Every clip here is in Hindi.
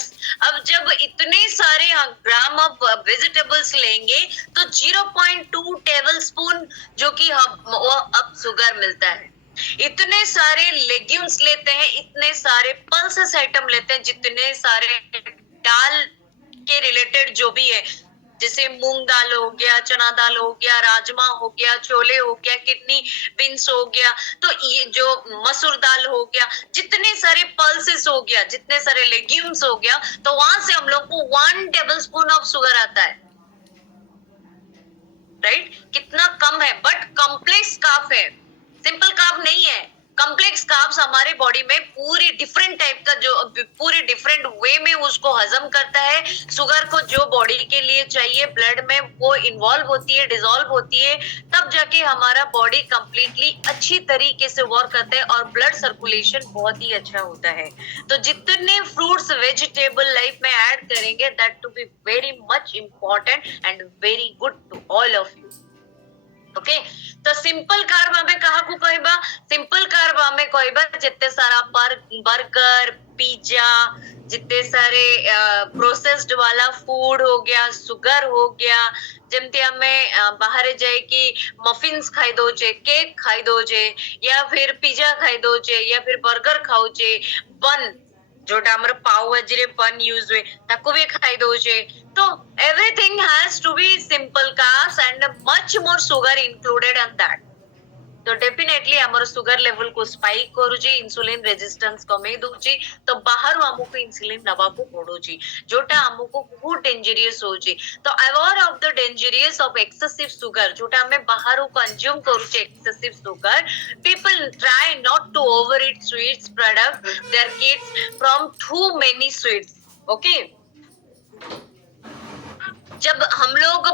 प्रोडक्ट्स, अब जब इतने सारे ग्राम ऑफ वेजिटेबल्स लेंगे तो 0.2 टेबल स्पून जो कि वो अब शुगर मिलता है। इतने सारे लेग्यूम्स लेते हैं, इतने सारे पल्सेस आइटम लेते हैं, जितने सारे दाल के रिलेटेड जो भी है, जैसे मूंग दाल हो गया, चना दाल हो गया, राजमा हो गया, छोले हो गया, किडनी बीन्स हो गया, तो ये जो मसूर दाल हो गया, जितने सारे पल्सेस हो गया, जितने सारे लेग्यूम्स हो गया, तो वहां से हम लोग को 1 टेबल स्पून ऑफ शुगर आता है। राइट? कितना कम है, बट कॉम्प्लेक्स कार्ब है, सिंपल कार्ब नहीं है। कॉम्प्लेक्स कार्ब्स हमारे बॉडी में पूरी डिफरेंट टाइप का, जो पूरी डिफरेंट वे में उसको हजम करता है। शुगर को जो बॉडी के लिए चाहिए ब्लड में वो इन्वॉल्व होती है, डिसॉल्व होती है, तब जाके हमारा बॉडी कंप्लीटली अच्छी तरीके से वर्क करता है और ब्लड सर्कुलेशन बहुत ही अच्छा होता है। तो जितने फ्रूट्स वेजिटेबल लाइफ में ऐड करेंगे, that to be very much important and very good to all of you. Okay, तो सिंपल कार्ब हमें कहा को कहबा, सिंपल कार्ब हमें कहबा जितने सारा बर्गर, पिज्जा, जितने सारे प्रोसेस्ड वाला फूड हो गया, शुगर हो गया, जमती हमें बाहर जाए कि मफिन्स खाई दोचे, केक खाई दोचे, या फिर पिज्जा खाई दोचे, या फिर बर्गर खाऊचे, बन जोटा हमर पाव भाजी रे बन यूज हुए ताको भी खाई दोचे। तो everything has to be simple carbs and much more sugar included in that. तो डेफिनेटली हमर सुगर लेवल को स्पाइक करूची, इंसुलिन रेजिस्टेंस कमे दूची, तो बाहर हमको इंसुलिन नवा को पड़ूची, जोटा हमको बहुत डेंजरियस होची। तो aware of the dangerous of excessive sugar, जोटा हमें बाहर कंज्यूम करूचे excessive sugar, people try not to over eat sweets product their kids from too many sweets. Okay, जब हम लोग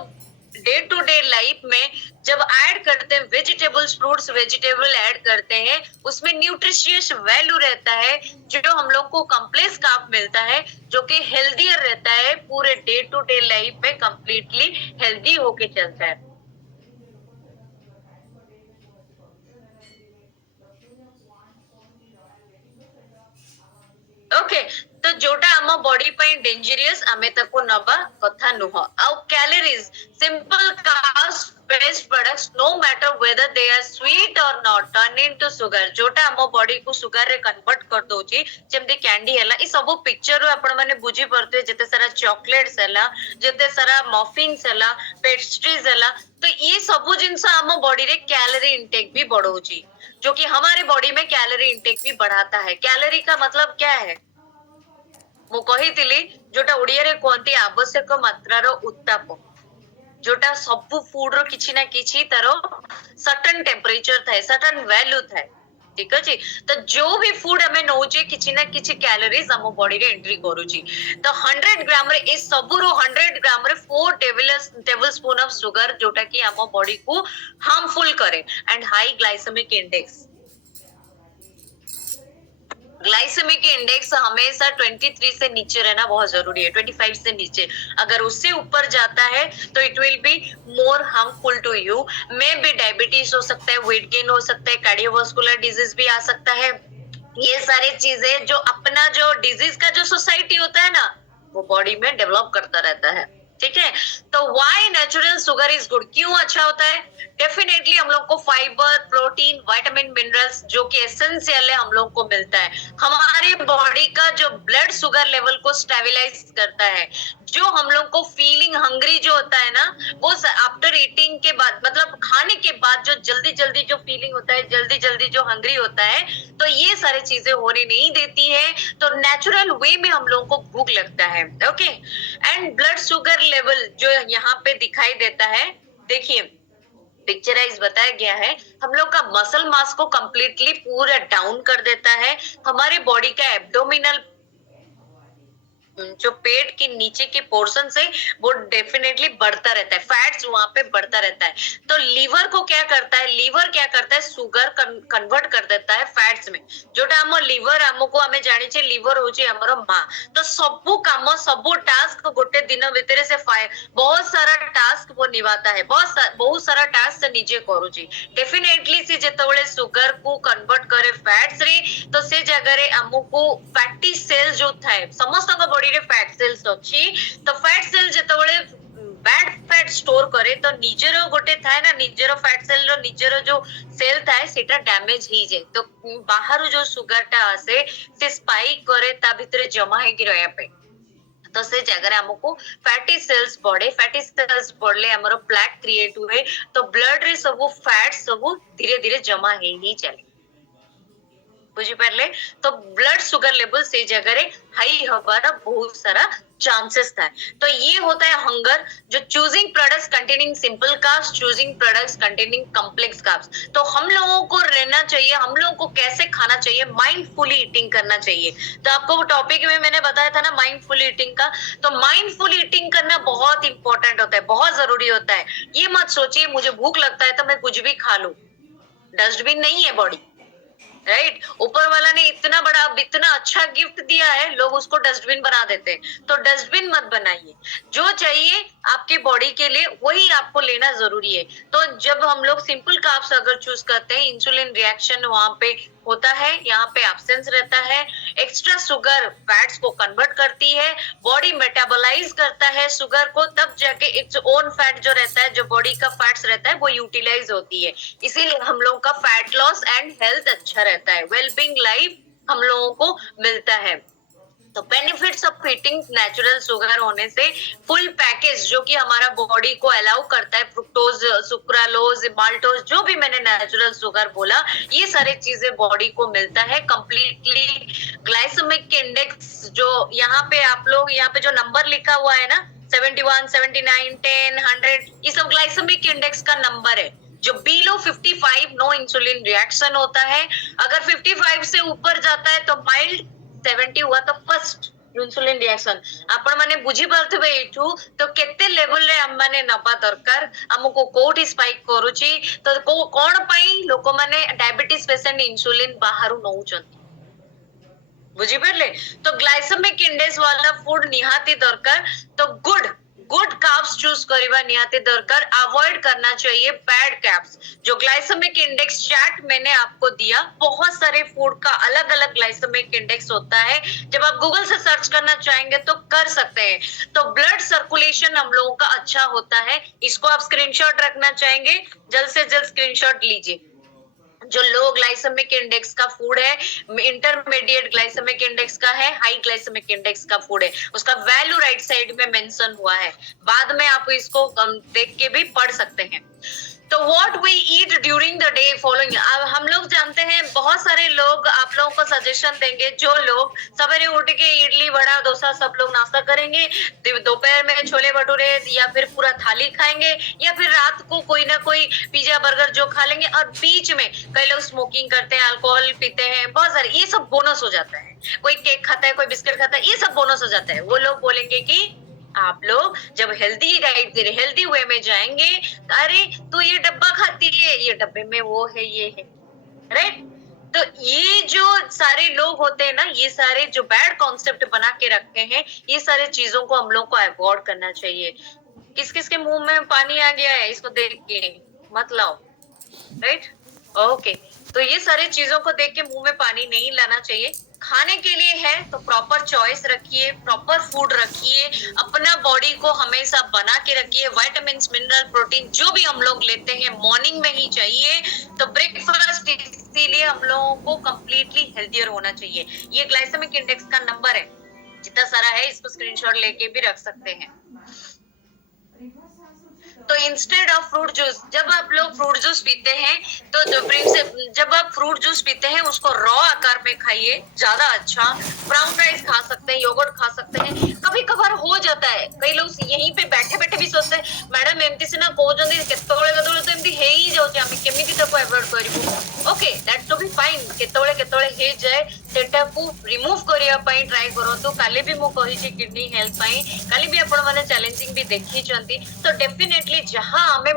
डे टू डे लाइफ में जब ऐड करते हैं वेजिटेबल्स, फ्रूट्स, वेजिटेबल ऐड करते हैं, उसमें न्यूट्रिशियस वैल्यू रहता है, जो हम लोग को कॉम्प्लेक्स कार्ब मिलता है, जो कि हेल्दियर रहता है, पूरे डे टू डे लाइफ में कंप्लीटली हेल्दी होके चलता है। ओके, तो जोटा आम बॉडी पे डेंजरियस आमे ताको नबा कथा नुह। आउ calories, simple carbs based products no matter whether they are sweet और नॉट टर्न इनटू शुगर, जोटा आम बॉडी को शुगर रे कन्वर्ट कर दोची, जेमते कैंडी हला, ई सब पिक्चर रो आपण माने बुझी परते, जते सारा चॉकलेट्स हला, जते सारा मफिन्स हला, पेस्ट्रीज हला, तो ये सब जिंस आम बॉडी रे कैलोरी इंटेक भी बढ़ोची, जो कि हमारे बॉडी में कैलोरी इंटेक भी बढ़ाता है। कैलोरी का मतलब क्या है मु कही, जोटा ओडिया रे कहते आवश्यक मात्रार उत्ताप, जोटा सब फूड रो किछि ना किछि तारो सर्टेन टेम्परेचर थाए, सर्टेन वैल्यू थाए, ठीक अछि। तो जो भी फूड हमें नौचे किछि ना किछि कैलोरीज हम बॉडी रे एंट्री करूची, तो 100 ग्राम रे ए सब रो 100 ग्राम रे 4 टेबल स्पून ऑफ शुगर, जोटा कि हम बॉडी को हार्मफुल करे, and high glycaemic index, glycaemic index हमेशा 23 से नीचे रहना बहुत जरूरी है, 25 से नीचे, अगर उससे ऊपर जाता है तो it will be more harmful to you. में भी डायबिटीज हो सकता है, वेट गेन हो सकता है, कार्डियोवास्कुलर डिजीज भी आ सकता है। ये सारी चीजें जो अपना जो डिजीज का जो सोसाइटी होता है ना, वो बॉडी में डेवलप करता रहता है, ठीक है। तो why natural sugar is good, क्यों अच्छा होता है? डेफिनेटली हम लोग को फाइबर, प्रोटीन, विटामिन, मिनरल्स जो कि एसेंशियल है हम लोग को मिलता है। हमारे बॉडी का जो ब्लड शुगर लेवल को स्टेबलाइज करता है, जो हम लोग को फीलिंग हंग्री जो होता है ना, वो आफ्टर ईटिंग के बाद, मतलब खाने के बाद जो जल्दी जल्दी जो फीलिंग होता है, जल्दी जल्दी जो हंग्री होता है, तो ये सारी चीजें होने नहीं देती है। तो नेचुरल वे में हम लोग को भूख लगता है। Okay, and blood sugar level जो यहाँ पे दिखाई देता है, देखिए पिक्चराइज बताया गया है, हम लोग का मसल मास को कंप्लीटली पूरा डाउन कर देता है। हमारे बॉडी का एब्डोमिनल जो पेट के नीचे के पोर्शन से वो डेफिनेटली बढ़ता रहता है, फैट्स वहां पे बढ़ता रहता है। तो लीवर को क्या करता है, लीवर क्या करता है, शुगर कन्वर्ट कर देता है फैट्स में, जोटा हम लीवर हमको हमें जानी छे लीवर होची हमर मां। तो सबु काम सबु टास्क गोटे दिन भितर से बहुत सारा टास्क वो निभाता है, बहुत सारा टास्क से निजे करूची। डेफिनेटली से जेतबेले शुगर को कन्वर्ट करे फैट्स रे, तो से जगह रे हमको फैटी सेल्स जो थाए, समस्त बॉडी रे सेल्स अछि तो फैट सेल जेतबळे बैड फैट स्टोर करे तो निजर गोटे थाए ना निजर फैट सेल रो निजर जो सेल थाए सेटा डैमेज ही जाए तो बाहर जो सुगर टा आसे से स्पाइक करे ता भितरे जमा हे कि रहया पे तो से जगह हमको फैटी सेल्स बढ़े फैटी सेल्स बढ़ले हमर प्लैक क्रिएट हुए तो ब्लड रे सब फैट सब धीरे धीरे जमा ही चले बुझी पारे तो ब्लड सुगर लेवल से जगह हाई हवार बहुत सारा चांसेस था तो ये होता है हंगर जो choosing products containing simple carbs choosing products containing complex carbs तो हम लोगों को रहना चाहिए हम लोगों को कैसे खाना चाहिए माइंडफुली ईटिंग करना चाहिए तो आपको वो टॉपिक में मैंने बताया था ना माइंडफुल ईटिंग का तो माइंडफुल ईटिंग करना बहुत इंपॉर्टेंट होता है बहुत जरूरी होता है ये मत सोचिए मुझे भूख लगता है तो मैं कुछ भी खा लूं डस्टबिन नहीं है बॉडी राइट ऊपर वाला ने इतना बड़ा इतना अच्छा गिफ्ट दिया है लोग उसको डस्टबिन बना देते हैं तो डस्टबिन मत बनाइए जो चाहिए आपकी बॉडी के लिए वही आपको लेना जरूरी है तो जब हम लोग सिंपल कार्ब्स अगर चूज करते हैं इंसुलिन रिएक्शन वहां पे होता है यहाँ पे एब्सेंस रहता है एक्स्ट्रा शुगर फैट्स को कन्वर्ट करती है बॉडी मेटाबोलाइज करता है शुगर को तब जाके इट्स ओन फैट जो रहता है जो बॉडी का फैट्स रहता है वो यूटिलाइज होती है इसीलिए हम लोगों का फैट लॉस एंड हेल्थ अच्छा रहता है वेलबींग लाइफ हम लोगों को मिलता है तो benefits of eating natural sugar होने से फुल पैकेज जो कि हमारा बॉडी को अलाउ करता है फ्रुक्टोज सुक्रालोज माल्टोज जो भी मैंने नेचुरल शुगर बोला ये सारी चीजें बॉडी को मिलता है कंप्लीटली ग्लाइसेमिक इंडेक्स जो यहाँ पे आप लोग यहाँ पे जो नंबर लिखा हुआ है ना 71, 79, 10, 100 ये सब ग्लाइसेमिक इंडेक्स का नंबर है जो बिलो 55 नो इंसुलिन रिएक्शन होता है अगर 55 से ऊपर जाता है तो माइल्ड 70 हुआ तो फर्स्ट इंसुलिन रिएक्शन आपण माने बुझी पारथबे एठू तो केते लेवल रे हम माने नबा दरकार हमको कोठी स्पाइक करूची तो कोन पई लोक माने डायबिटीज पेशेंट इंसुलिन बाहरु नउचंती बुझी पारले तो ग्लाइसेमिक इंडेक्स वाला फूड निहाती दरकार तो गुड कार्ब्स चूज करवा निहाती दरकार अवॉइड करना चाहिए बैड कार्ब्स जो ग्लाइसेमिक इंडेक्स चार्ट मैंने आपको दिया बहुत सारे फूड का अलग अलग ग्लाइसेमिक इंडेक्स होता है जब आप गूगल से सर्च करना चाहेंगे तो कर सकते हैं तो ब्लड सर्कुलेशन हम लोगों का अच्छा होता है इसको आप स्क्रीनशॉट रखना चाहेंगे जल्द से जल्द स्क्रीनशॉट लीजिए जो लो ग्लाइसेमिक इंडेक्स का फूड है इंटरमीडिएट ग्लाइसेमिक इंडेक्स का है हाई ग्लाइसेमिक इंडेक्स का फूड है उसका वैल्यू राइट साइड में मेंशन हुआ है बाद में आप इसको देख के भी पढ़ सकते हैं तो what we eat during the day following हम लोग जानते हैं बहुत सारे लोग आप लोगों को सजेशन देंगे जो लोग सवेरे उठ के इडली वड़ा डोसा सब लोग नाश्ता करेंगे दोपहर में छोले भटूरे या फिर पूरा थाली खाएंगे या फिर रात को कोई ना कोई पिज्जा बर्गर जो खा लेंगे और बीच में कई लोग स्मोकिंग करते हैं अल्कोहल पीते हैं बहुत सारे ये सब बोनस हो जाता है कोई केक खाता है कोई बिस्किट खाता है ये सब बोनस हो जाता है वो लोग बोलेंगे कि आप लोग जब हेल्दी डाइट हेल्दी वे में जाएंगे अरे तो ये डब्बा खाती है ये डब्बे में वो है ये है राइट तो ये जो सारे लोग होते हैं ना ये सारे जो बैड कॉन्सेप्ट बना के रखे हैं ये सारे चीजों को हम लोग को अवॉइड करना चाहिए किस किस के मुंह में पानी आ गया है इसको देख के मत लाओ राइट ओके तो ये सारी चीजों को देख के मुंह में पानी नहीं लाना चाहिए खाने के लिए है तो प्रॉपर चॉइस रखिए प्रॉपर फूड रखिए अपना बॉडी को हमेशा बना के रखिए विटामिन मिनरल प्रोटीन जो भी हम लोग लेते हैं मॉर्निंग में ही चाहिए तो ब्रेकफास्ट इसीलिए हम लोगों को कंप्लीटली हेल्थियर होना चाहिए ये ग्लाइसेमिक इंडेक्स का नंबर है जितना सारा है इसको स्क्रीनशॉट लेके भी रख सकते हैं तो इंस्टेड ऑफ फ्रूट जूस जब आप लोग फ्रूट जूस पीते हैं तो जब आप फ्रूट जूस पीते हैं उसको रॉ आकार में खाइए ज्यादा अच्छा ब्राउन राइस खा सकते हैं योगर्ट खा सकते हैं कभी कभार हो जाता है कई लोग यहीं पे बैठे बैठे भी सोचते हैं मैडम एमती से ना कहते केतବେଳେ केतବେଳେ तो एमती हे ही जाउचे आमी केमिति ताको अवॉइड करिवु okay that's to be fine केतବେଳେ हे जाए सेटाकू रिमूव करिया पई ट्राई करंतु काली भी मु कहि छी किडनी हेल्थ पई काली भी आपण माने चैलेंजिंग भी देखि चंती तो डेफिनेटली जहां हमें